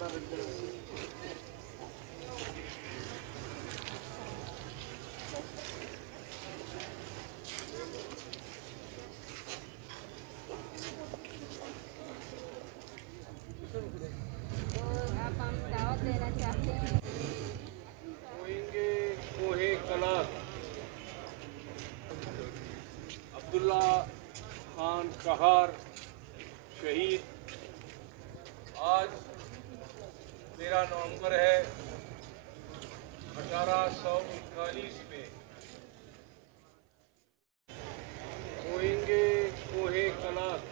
आप हम दावत देना चाहते हैं। कोहे कलात अब्दुल्ला खान कहार शहीद। आज 13 नवंबर है। 1839 में कोहे कलात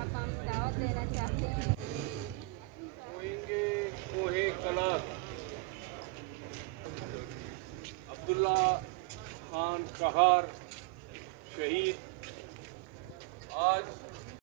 आप हम दावत देना चाहते हैं। कोहे कलात अब्दुल्ला खान कहार शहीद।